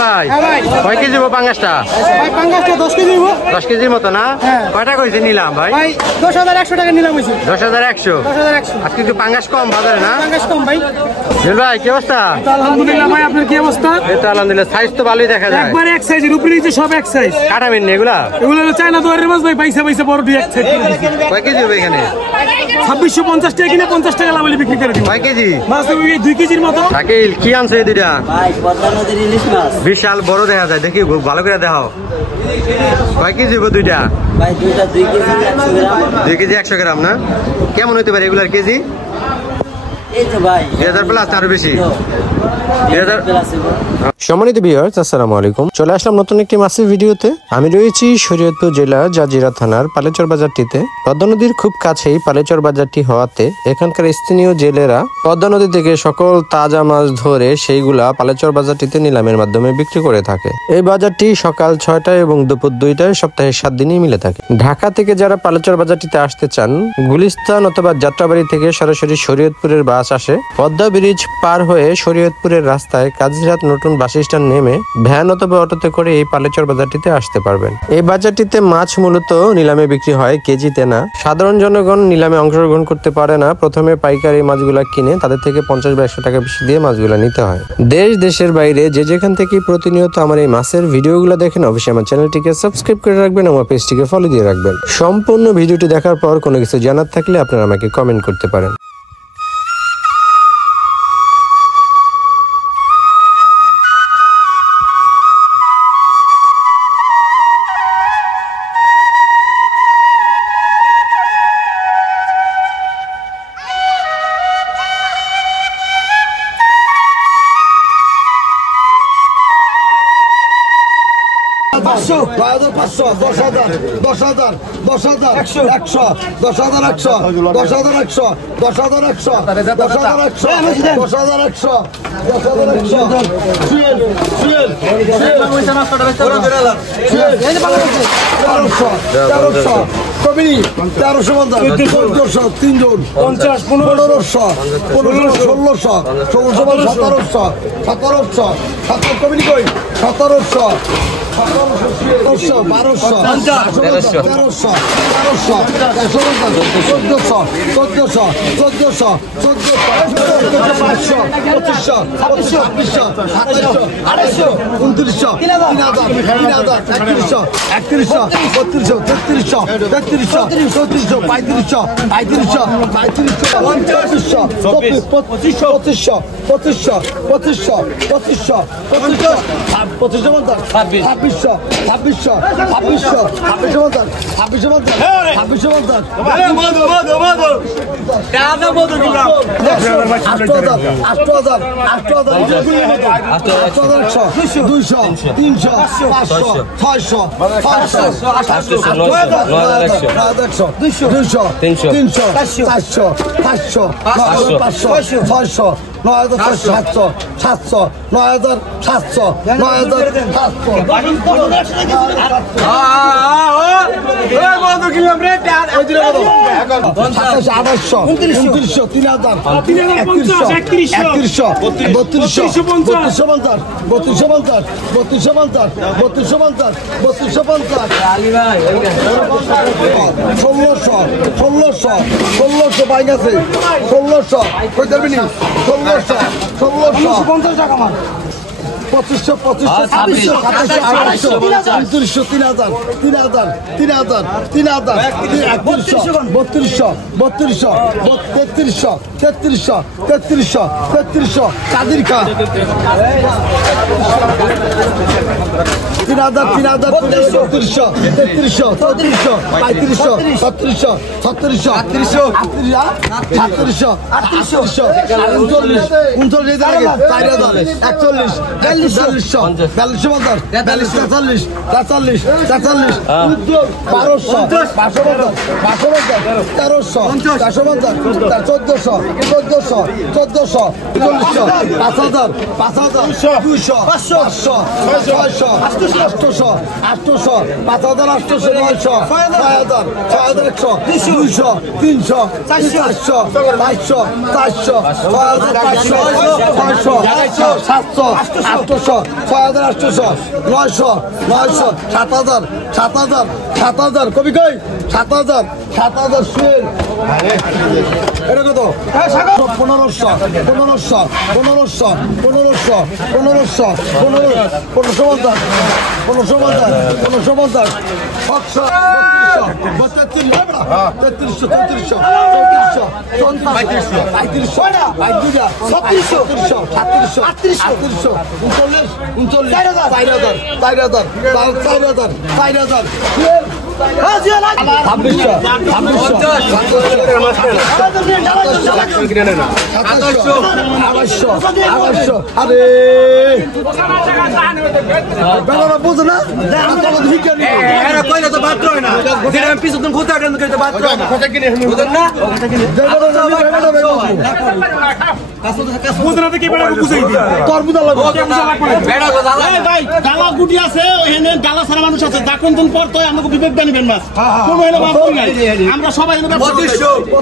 ভাই কয় কেজি পাঙ্গাসটা? ভাই পাঙ্গাসটা 10 কেজি 10 কেজির মতো না? কয়টা কইছে নিলাম ভাই? ভাই 10100 টাকা নিলাম হইছে। 10100 আজকে একটু পাঙ্গাস কম বাজারে না? পাঙ্গাস কম ভাই। জুয়েল ভাই কি অবস্থা? আলহামদুলিল্লাহ ভাই, আপনার কি অবস্থা? এই তো আলহামদুলিল্লাহ, সাইজ তো ভালোই দেখা যায়। একবারে এক সাইজের উপরে নিচে সব এক সাইজ। কাটা মিন এগুলা? এগুলো হলো চায়না দুয়ারের মাছ ভাই, পয়সা বড় দুই এক সাইজ। কয় কেজি হবে এখানে? 2650 টাকা কিনে 50 টাকা লাভ হলে বিক্রি করে দিই। কয় কেজি মাছ 2 কেজির মতো। শাকিল কি আনছো এই দুইটা? ভাই পদ্মা নদীর ইলিশ মাছ বিশাল বড় দেখা যায়, দেখি ভালো করে দেখাও। কয় কেজি হবে দুইটা? ভাই দুইটা 2 কেজি 100 গ্রাম। 2 কেজি 100 গ্রাম না? কেমন হইতে পারে এগুলার কেজি? এই তো ভাই 2000 প্লাস আরো বেশি। 2000 প্লাস। সম্মানিত ভিউয়ার্স, আসসালামু আলাইকুম। চলে আসলাম নতুন একটি মাছের ভিডিওতে। আমি রয়েছি শরীয়তপুর জেলা জাজিরা থানার পালেচর বাজারটিতে। পদ্মা নদীর খুব কাছেই পালেচর বাজারটি হওয়াতে এখানকার স্থানীয় জেলেরা পদ্মা নদী থেকে সকল তাজা মাছ ধরে সেইগুলা পালেচর বাজারটিতে নিলামের মাধ্যমে বিক্রি করে থাকে। এই বাজারটি সকাল 6টায় এবং দুপুর 2টায় সপ্তাহে 7 দিনই মিলে থাকে। ঢাকা থেকে যারা পালেচর বাজারটিতে আসতে চান, গুলিস্তান অথবা যাত্রাবাড়ি থেকে সরাসরি শরীয়তপুরের বাস আসে। পদ্মা ব্রিজ পার হয়ে শরীয়তপুরের রাস্তায় কাজিরাত নতুন বাস স্ট্যান্ড নেমে ভ্যান অথবা অটোতে করে এই পালেচর বাজারটিতে আসতে পারবেন। এই বাজারটিতে মাছ মূলত নিলামে বিক্রি হয়, কেজিতে না। সাধারণ জনগণ নিলামে অংশগ্রহণ করতে পারে না। প্রথমে পাইকারি মাছগুলা কিনে তাদের থেকে 50 বা 100 টাকা বেশি দিয়ে মাছগুলা নিতে হয়। দেশের বাইরে যে যেখান থেকে প্রতিনিয়ত আমার এই মাছের ভিডিওগুলো দেখেন, অবশ্যই আমার চ্যানেলটিকে সাবস্ক্রাইব করে রাখবেন, আমার পেজটিকে ফলো দিয়ে রাখবেন। সম্পূর্ণ ভিডিওটি দেখার পর কোনো কিছু জানার থাকলে আপনারা আমাকে কমেন্ট করতে পারেন। 800 6800 900 7000 কবি কই 7000 শুয়ের এটা কত 1500 বুঝো না তোর বুঝা লাগবে ডালা গুটি আছে এখানে ডালা সারা মানুষ আছে ডাকুন দিন পর তো আমাকে বিবেক জানিবেন মাছ কোন হলো বাপ নাই আমরা সবাই 2500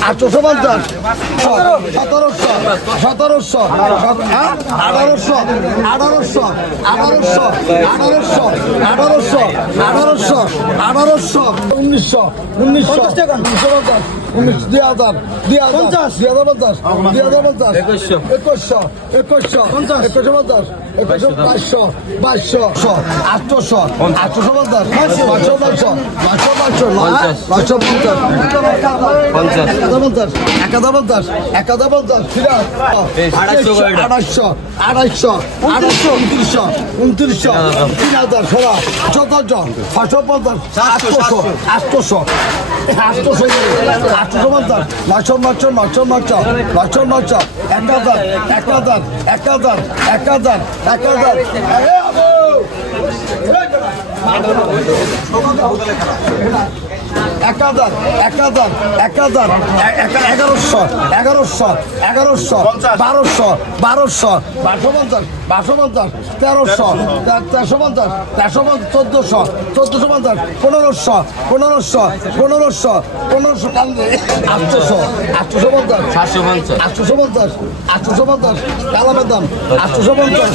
850 1700 1700 1800 1800 1800 1800 1800 1800 1800 1900 1900 টাকা 2000 2050 2150 2150 2200 800 850 850